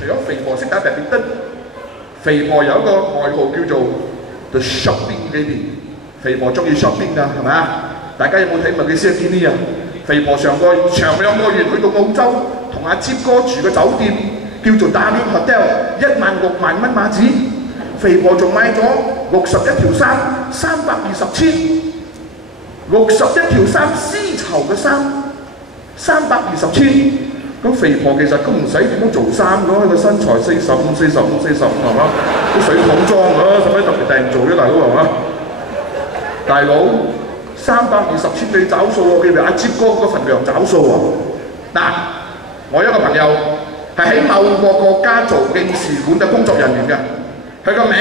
除咗肥婆識打特別燈，肥婆有一個外號叫做 The Shopping Lady。肥婆中意 shopping 㗎，係咪啊？大家有冇睇麥記斯堅尼啊？肥婆長兩個月去到澳洲，同阿接哥住個酒店叫做 Darling Hotel，16,000蚊馬紙。肥婆仲買咗61條衫，320千，61條衫絲綢嘅衫，320千。咁肥婆其實都唔使點樣做衫㗎，佢個身材45係嘛？都水桶裝㗎，使乜特別訂做啫，大佬係嘛？大佬320千你找數喎，記住阿接哥嗰份量找數喎。嗱，我一個朋友係喺某個國家做領事館嘅工作人員嘅，佢個名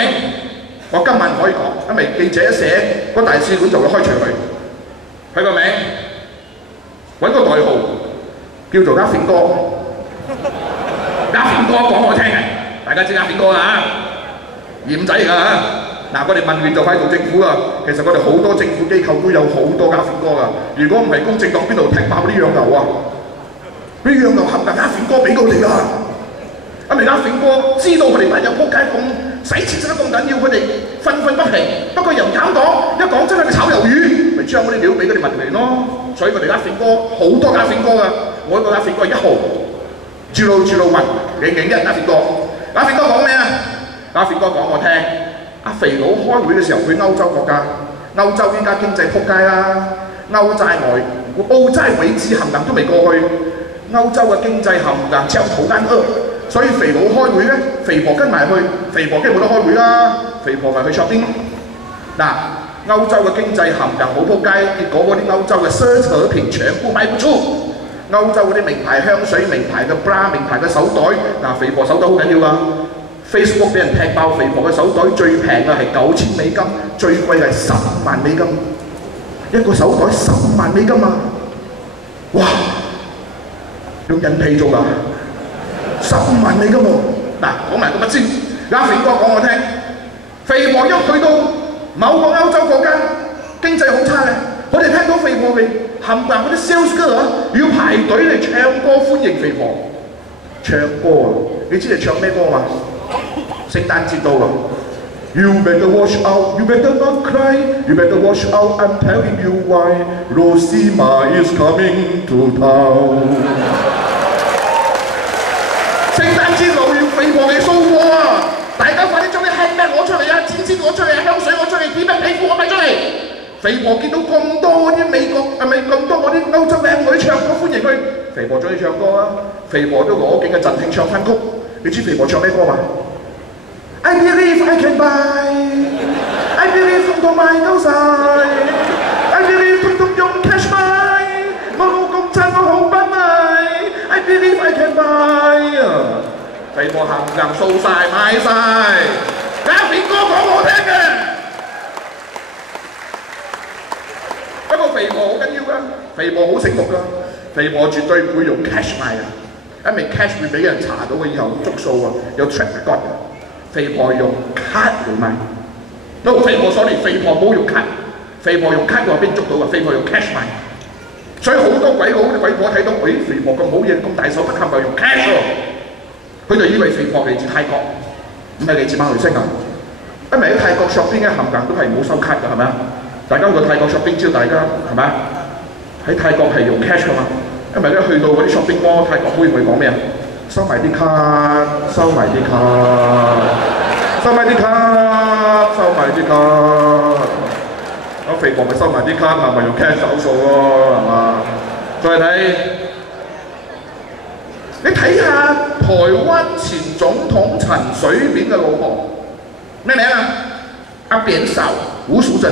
我今晚可以講，因為記者一寫，個大使館就會開除佢。佢個名揾個代號叫做阿炳哥，阿炳哥講我聽嘅，大家知阿炳哥啦嚇，鹽仔嚟㗎嚇。嗱，我哋民聯就快做政府啦，其實我哋好多政府機構都有好多阿炳哥㗎。如果唔係公正黨邊度踢爆啲養牛啊？啲養牛冚唪唥阿炳哥俾到你㗎。因為阿炳哥知道佢哋班友仆街咁使錢使得咁緊要，佢哋憤憤不平。不過又唔敢講，一講真係佢炒魷魚，咪將嗰啲料俾嗰啲民聯咯。所以我哋阿炳哥好多阿炳哥㗎，我個阿炳哥係1號，住路1，001阿炳哥。阿炳哥講咩啊？阿炳哥講我聽。阿肥佬開會嘅時候去歐洲國家，歐洲依家經濟撲街啦，澳債尾字冚唪唥都未過去，歐洲嘅經濟冚唪唥將土間所以肥佬開會咧，肥婆跟埋去，肥婆梗係冇得開會啦，肥婆咪去 shopping。嗱，歐洲嘅經濟冚唪唥好撲街，結果嗰啲歐洲嘅奢侈品全部賣不出，歐洲嗰啲名牌香水、名牌嘅 bra、名牌嘅手袋，嗱肥婆手袋好緊要㗎。Facebook 俾人踢爆肥婆嘅手袋最平嘅係$9000，最貴係$100,000，一個手袋$100,000啊！哇，用人皮做㗎，$100,000喎！嗱，講埋個乜先？阿肥哥講我聽，肥婆一去到某個歐洲國家，經濟好差嘅，我哋聽到肥婆嘅冚唪唥嗰啲 sales girl 要排隊嚟唱歌歡迎肥婆。唱歌啊！你知你唱咩歌嘛？聖誕節到啦 ！You better watch out, you better not cry, you better watch out. I'm telling you why. Rosima is coming to town. 聖誕節路要肥婆嚟掃貨啊！大家快啲將啲 handbag 攞出嚟啊！錢攞出嚟啊！香水攞出嚟，點樣皮膚我咪出嚟！肥婆見到咁多嗰啲美國係咪咁多嗰啲歐洲靚女唱歌歡迎佢？肥婆中意唱歌啊！肥婆都攞勁嘅陣興唱翻曲。你知肥婆唱咩歌嘛 ？I believe I can buy, I believe 通通買到晒 ，I believe 通通用 cash 買，我老公撐我好不賣 ，I believe I can buy 啊！肥婆冚唪唥掃晒買晒，阿炳哥講我聽嘅。不過肥婆好緊要㗎，肥婆好醒目㗎，肥婆絕對唔會用 cash 買啊！因為 cash 會俾人查到嘅，以後捉數啊，有 track record 嘅。肥婆用卡嚟買，都肥婆sorry，肥婆冇用卡，肥婆用卡嘅話俾人捉到啊，肥婆用 cash 買。所以好多鬼佬啲鬼婆睇到，誒肥婆咁好嘢，咁大手筆係咪用 cash 喎？佢就以為肥婆嚟自泰國，唔係嚟自馬來西亞。因為喺泰國 shopping 嘅冚唪唥都係冇收卡㗎，係咪啊？大家去過泰國 shopping 知道大家係咪啊？喺泰國係用 cash 㗎嘛。因為咧去到嗰啲 shopping mall，泰國妹會講咩啊？收埋啲卡，收埋啲卡，收埋啲卡，收埋啲卡。咁肥婆咪收埋啲卡，咪用 cash 找數咯，係嘛？再睇，你睇下台灣前總統陳水扁嘅老婆咩名啊？阿扁嫂吳淑珍。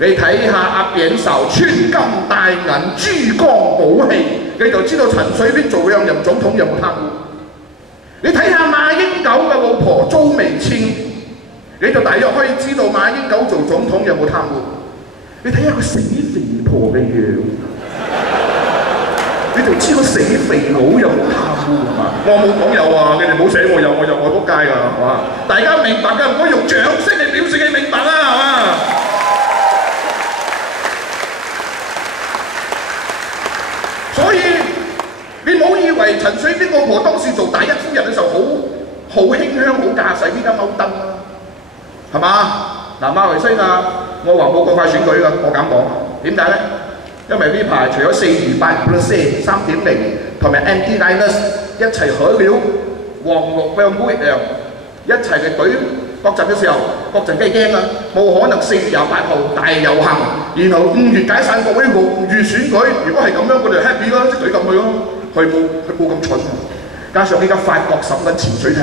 你睇下阿扁嫂穿金戴銀、珠光寶氣，你就知道陳水扁做兩任總統有冇貪污。你睇下馬英九嘅老婆周美青，你就大約可以知道馬英九做總統有冇貪污。你睇下個死肥婆嘅樣，你就知個死肥佬有冇貪污係嘛？我冇講有啊，你哋唔好寫我有，我有我仆街㗎係嘛？大家明白㗎，唔可以用掌聲嚟表示你明白啦係嘛？所以你唔好以為陳水扁老婆當時做第一夫人嘅時候好好輕香好駕駛呢間歐登啦，係嘛？嗱，馬來西亞我話冇咁快選舉㗎，我敢講。點解咧？因為呢排除咗428% 3.0同埋 anti-liners 一齊合了黃綠兩股力量，一齊嚟隊國陣嘅時候，國陣梗係驚啦，冇可能4月28號大遊行，然後5月解散國會6月選舉。如果係咁樣，我哋 happy 啦，即係隊咁去咯。佢冇咁蠢，加上依家法國審緊潛水艇。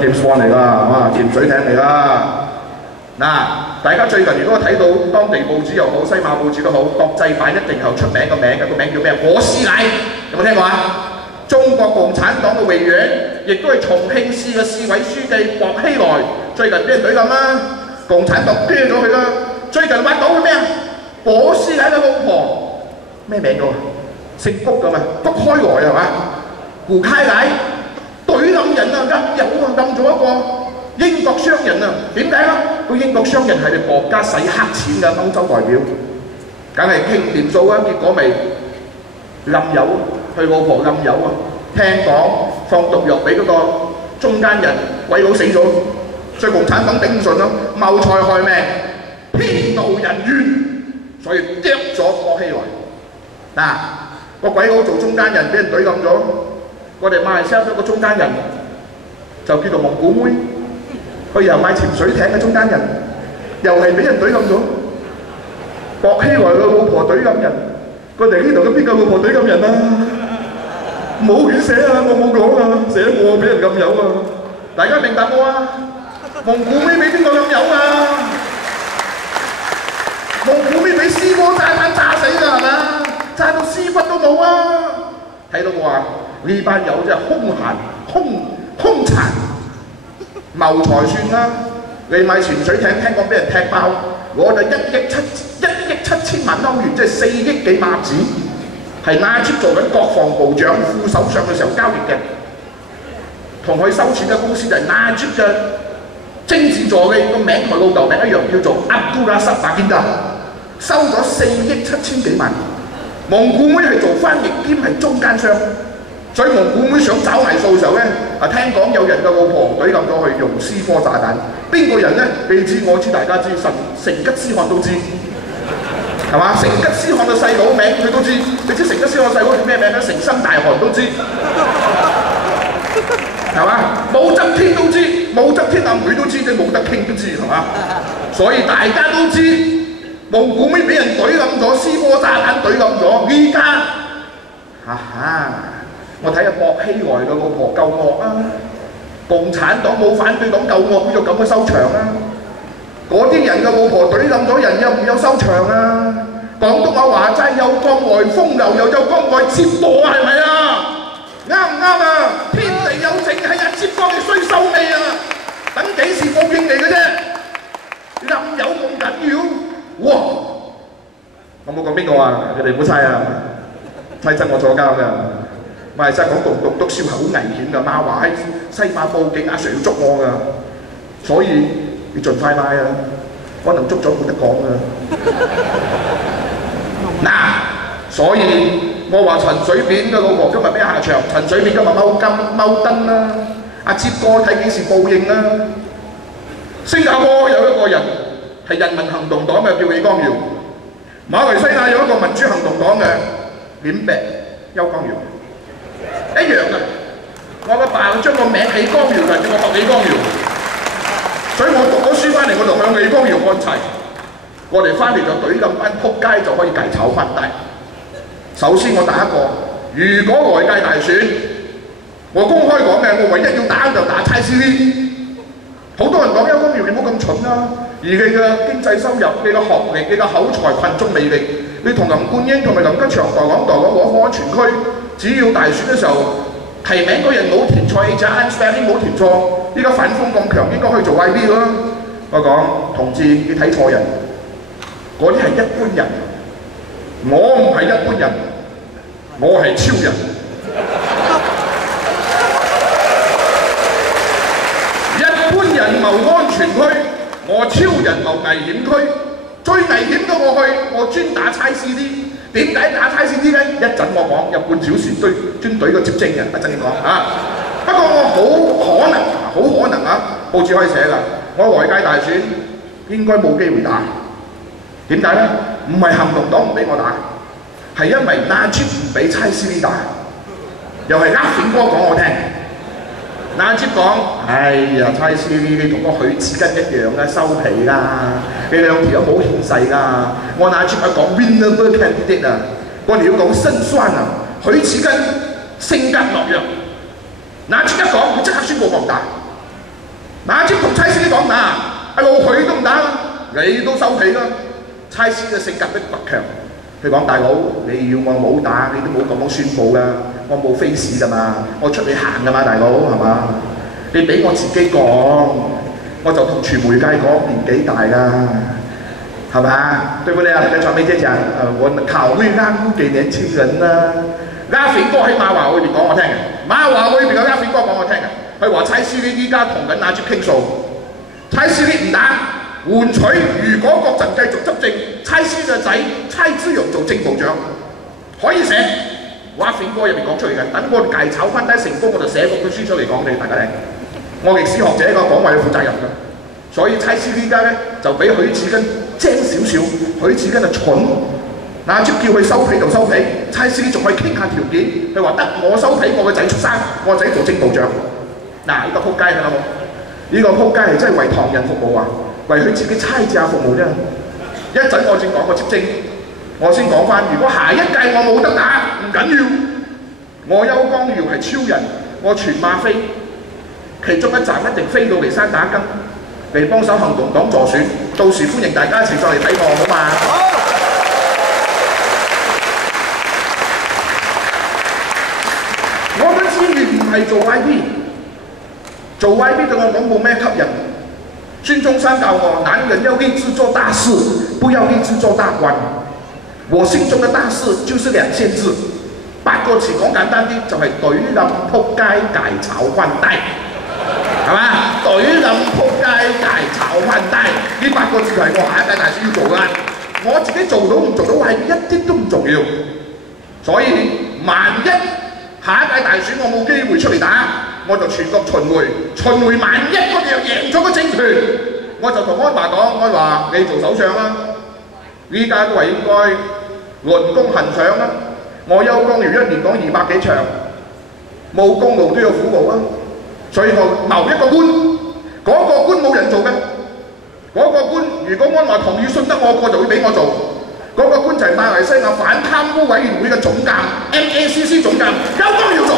James Bond 嚟㗎，啊，潛水艇嚟㗎。嗱，大家最近如果睇到當地報紙又好，西馬報紙都好，國際版一定有出名個名嘅，個名叫咩？果斯奶，有冇聽過啊？中國共產黨嘅委員，亦都係重慶市嘅市委書記薄熙來，最近俾人懟冧啦，共產黨啤咗佢啦。最近挖到佢咩啊？果斯奶嘅老婆咩名㗎？姓谷㗎嘛，谷開來係嘛？胡開奶懟冧人啊，暗有啊，冧咗一個英國商人啊，點解咧？個英國商人係你國家洗黑錢嘅歐洲代表，梗係傾掂數啊，結果咪冧油，佢老婆冧油啊！聽講放毒藥俾嗰個中間人，鬼佬死咗，所以共產黨頂唔順咯，謀財害命，偏導人怨，所以剁咗薄熙來。嗱，個鬼佬做中間人，俾人懟冧咗。我哋馬來西亞有個中間人就叫做蒙古妹，佢又賣潛水艇嘅中間人，又係俾人懟冧咗。薄熙來嘅老婆懟冧人，我哋呢度嘅邊個老婆懟冧人啊？冇亂寫啊，我冇講啊，寫我俾人冧油啊！大家明白冇啊？蒙古妹俾邊個冧油啊？蒙古妹俾絲波炸彈炸死㗎係嘛？炸到絲骨都冇啊！睇到我話呢班友真係兇殘，謀財算啦！你買潛水艇聽講俾人踢爆，我就1億7千萬歐元，即係4億幾馬紙，係亞積做緊國防部長副首相嘅時候交易嘅，同佢收錢嘅公司就係亞積嘅政治助理，個名同佢老豆名一樣，叫做阿布拉什巴堅達，收咗4億7千幾萬。蒙古妹係做翻譯兼係中間商，所以蒙古妹想找埋數嘅時候咧，聽講有人嘅老婆懟冧咗佢用絲科炸彈，邊個人咧？你知我知大家知，成吉思汗都知，係嘛？成吉思汗嘅細佬名佢都知，你知成吉思汗細佬叫咩名咧？成身大汗都知，係嘛？武則天都知，武則天阿妹都知，即係武德傾都知，係嘛？所以大家都知。蒙古妹俾人懟冧咗，絲波炸彈懟冧咗，依家我睇下薄熙來嘅老婆夠惡啊！共產黨冇反對黨夠惡，邊度咁嘅收場啊？嗰啲人嘅老婆懟冧咗人，有唔有收場啊？廣東話話齋有江外風流，又有江外接墮啊，係咪啊？啱唔啱啊？天地有情，係啊，接幫你衰收尾啊！等幾時報應嚟嘅啫？冧有咁緊要？哇！我冇講邊個啊，你哋唔好猜啊，猜真我坐監㗎。馬來西亞講棟篤笑係好危險㗎，媽話喺西馬報警，阿 Sir 要捉我㗎，所以要盡快拉啊，可能捉咗冇得講㗎。嗱，所以我話陳水扁嘅老婆今日俾下場，陳水扁今日踎燈啦，阿接哥睇幾時報應啦。新加坡有一個人。係人民行動黨嘅叫李光耀，馬來西亞有一個民主行動黨嘅臉病邱光耀，一樣嘅。我嘅爸將個名李光耀就叫我學李光耀，所以我讀咗書翻嚟，我就向李光耀看齊。我哋翻嚟就懟冧班撲街就可以計炒翻低。首先我打一個，如果外界大選，我公開講嘅，我唯一要打就打差 CD。好多人講邱光耀你唔好咁蠢啦。而佢嘅經濟收入、佢嘅學歷、佢嘅口才、群眾魅力，你同林冠英同埋林吉祥代講我安全區，只要大選嘅時候提名嗰人冇填錯 agent spelling 冇填錯，依家反風咁強，應該可以做 IB 啦。我講同志，你睇錯人，嗰啲係一般人，我唔係一般人，我係超人。一般人謀安全區。我超人謀危險區，最危險嘅我去，我專打猜 CD。點點解打差線啲嘅？一陣我講，有半小時專隊個接精嘅，一陣講啊。不過我好可能啊，報紙可以寫㗎，我外界大選應該冇機會打。點解咧？唔係行動黨唔俾我打，係因為納吉唔俾差司呢打，又係片哥講我聽。納吉講：哎呀，差司你同個許志根一樣啦，收皮啦！你兩條都冇獻世㗎。我納吉一講 winnable candidate 啊，我哋要講辛酸啊。許志根性格懦弱，納吉一講佢即刻宣佈我唔打。納吉同差司講嗱，阿老許都唔打，你都收皮啦。差司嘅性格都特強，佢講大佬，你要我冇打，你都冇咁樣宣佈㗎，我冇 face 㗎嘛，我出嚟行㗎嘛，大佬係嘛？你俾我自己講，我就同傳媒界講年紀大啦，係嘛？對不對啊？跟傳媒界講，我考慮讓路給年輕人啦。阿肥哥喺馬華會邊講我聽嘅，馬華會邊有阿肥哥講我聽嘅，佢話差司呢依家同緊納吉傾數，差司呢唔打。換取如果國陣繼續執政，差司嘅仔差之陽做政部長，可以寫話片歌入面講出嚟嘅。等我哋炒翻低成功，我就寫嗰本書出嚟講俾大家聽。我歷史學者個講話要負責任嘅，所以差司呢家咧就比許志根精少少，許志根就蠢。嗱，即叫佢收皮就收皮，差司仲可以傾下條件，佢話得我收皮，我個仔出生，我個仔做政部長。嗱，呢個撲街睇下冇？呢個撲街係真係為唐人服務啊！為佢自己差價服務啫。一陣我先講個接精，我先講翻。如果下一屆我冇得打，唔緊要。我邱光耀係超人，我全馬飛，其中一站一定飛到離山打更，嚟幫手行動黨助選。到時歡迎大家一齊再嚟睇我，好嘛？我嘅資源唔係做 YP， 做 YP 對我講冇咩吸引。孫中山教我，男人要立志做大事，不要立志做大官。我心中的大事就是2千字，8個字講簡單啲就係懟冧仆街解炒翻低，係嘛？懟冧仆街解炒翻低，呢8個字係我下一屆大選要做㗎。我自己做到唔做到係一啲都唔重要，所以萬一下一屆大選我冇機會出嚟打。我就全國巡迴萬一我哋又贏咗個政權，我就同安華講，安華你做首相啦，呢家都係應該論功行賞啦。我邱光耀1年講200幾場，冇功勞都有苦勞啊，所以我謀一個官，嗰個官冇人做嘅，嗰個官如果安華同意信得我就會俾我做。嗰個官就係馬來西亞反貪污委員會嘅總監 ，MACC 總監，邱光耀做。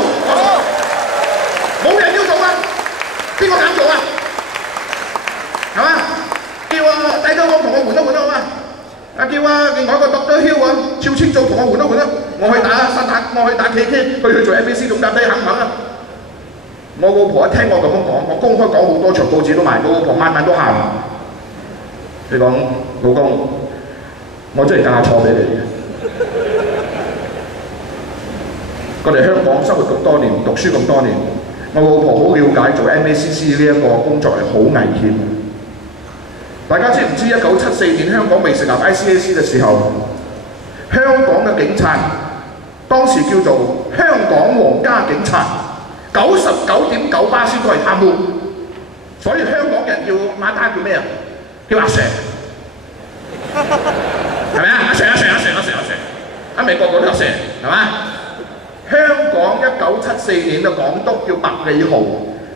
冇人要做啊！邊個敢做啊？係嘛？叫啊！大家我同我換一換啦，好嘛？叫啊！另外一個 Dr. Hill 啊，超清做同我換一換啦。我去打沙打，我去打 KK， 佢去做 FAC 總監，你肯唔肯啊？我老婆一聽我咁樣講，我公開講好多場報紙都賣，我老婆晚晚都喊。你講老公，我真係嫁錯俾你。我哋香港生活咁多年，讀書咁多年。我老婆好了解做 MACC 呢一個工作係好危險。大家知唔知1974年香港未成立 ICAC 嘅時候，香港嘅警察當時叫做香港皇家警察，99.9%都係貪污，所以香港人叫馬打叫咩啊？叫阿 Sir， 係咪啊？阿 Sir， 喺美國嗰啲阿 Sir， 係嘛？香港1974年嘅港督叫麥理浩，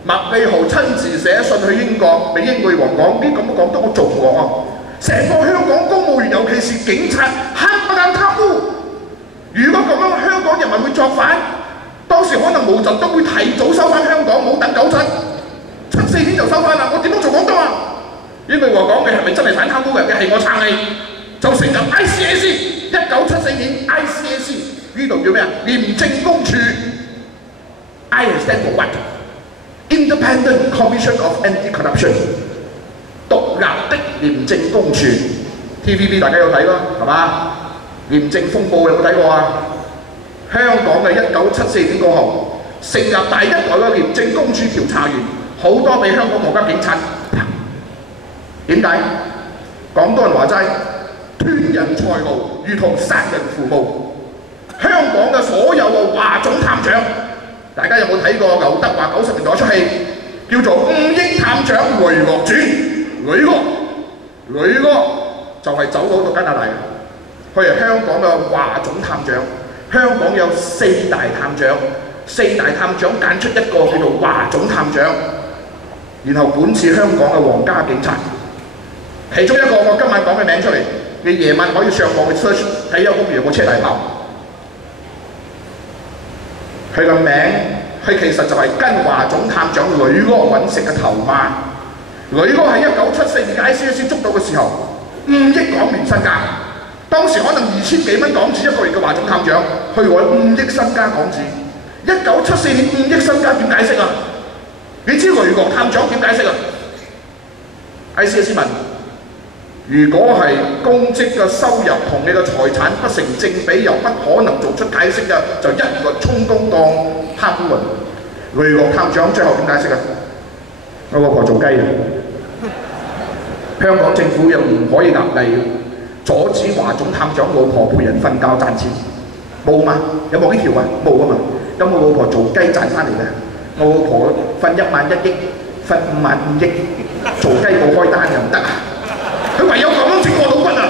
麥理浩親自寫信去英國，俾英女王講：啲咁嘅港督我做唔過啊！成個香港公務員，尤其是警察，冚唪唥貪污。如果咁樣，香港人民會作反。當時可能毛澤東會提早收翻香港，冇等97，74年就收翻啦。我點樣做港督啊？英女王講：你係咪真係反貪污嘅？係我撐你，就成立 ICAC。1974年 ICAC。呢度叫咩啊？廉政公署 ，I stand for what? Independent Commission of Anti-Corruption， 獨立的廉政公署。TVB 大家有睇啦，係嘛？廉政風暴有冇睇過啊？香港嘅1974年過後，成立第一代嘅廉政公署調查員，好多俾香港皇家警察。點解？廣東人話齋，斷人財路，如同殺人父母。香港嘅所有嘅華總探長，大家有冇睇過劉德華90年代出戲叫做《5億探長雷洛傳》？雷洛就係走佬到加拿大嘅，佢係香港嘅華總探長。香港有4大探長，4大探長揀出一個叫做華總探長，然後管治香港嘅皇家警察。其中一個我今晚講嘅名出嚟，你夜晚可以上網去 search 睇有公園有冇車大炮。佢個名，佢其實就係跟華總探長雷洛揾食嘅頭馬。雷洛係1974年 ICAC 捉到嘅時候，5億港元身家。當時可能2000幾蚊港紙一個月嘅華總探長，去攞5億身家港紙。1974年5億身家點解釋啊？你知雷洛探長點解釋啊 ？ICAC 問：如果係公職嘅收入同你嘅財產不成正比，又不可能做出解釋嘅，就一律充公當貪污論。雷洛探長最後點解釋啊？我老婆做雞嘅，香港政府又唔可以立例阻止華總探長老婆陪人瞓覺賺錢，冇嘛？有冇呢條啊？冇啊嘛。咁我老婆做雞賺翻嚟嘅，我老婆瞓1萬1億，瞓5萬5億，做雞冇開單又唔得啊！佢唯有咁樣整我老骨啊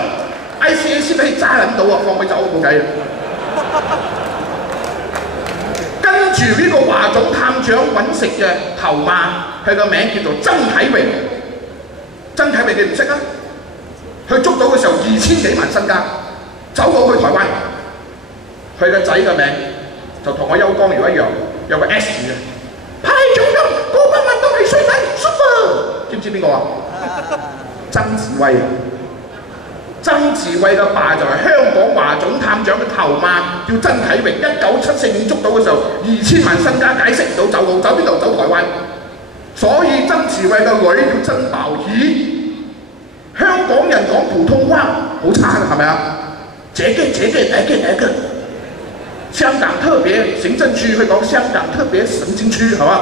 ！ICAC 俾佢揸撚到啊，放佢走冇計。跟住呢個華總探長揾食嘅頭馬，佢個名叫做曾啟榮。曾啟榮你唔識啊？佢捉到嘅時候2000幾萬身家，走到去台灣。佢個仔嘅名就同我邱光耀一樣，有個 S 字嘅。派總統嗰班人都係衰仔 super， 知唔知邊個啊？曾志偉。曾志偉嘅爸就係香港華總探長嘅頭馬，叫曾啟榮。1974年捉到嘅時候，2000萬身家解釋唔到，走路走邊度？走台灣。所以曾志偉嘅女叫曾寶儀。香港人講普通話好差嘅係咪啊？這個，香港特別行政區佢講香港特別神經區係嘛？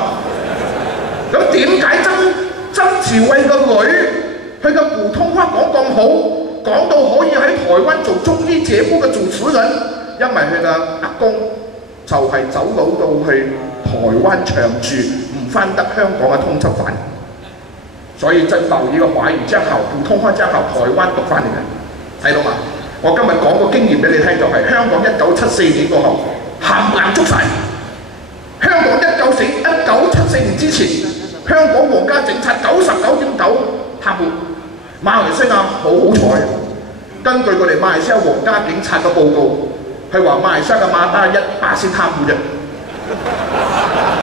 咁點解曾志偉個女佢嘅普通話講咁好，講到可以喺台灣做綜藝節目嘅主持人？因為佢嘅阿公就係走佬到去台灣長住，唔翻得香港嘅通緝犯。所以曾寶儀嘅華語將校、普通話將校台灣讀翻嚟嘅，睇到嘛？我今日講個經驗俾你聽，就係香港1974年過後冚唪唥捉晒。香港1974年之前，香港皇家警察99.9%貪污。馬來西亞好好彩，根據佢哋馬來西亞皇家警察嘅報告，係話馬來西亞嘅馬打1%貪污啫。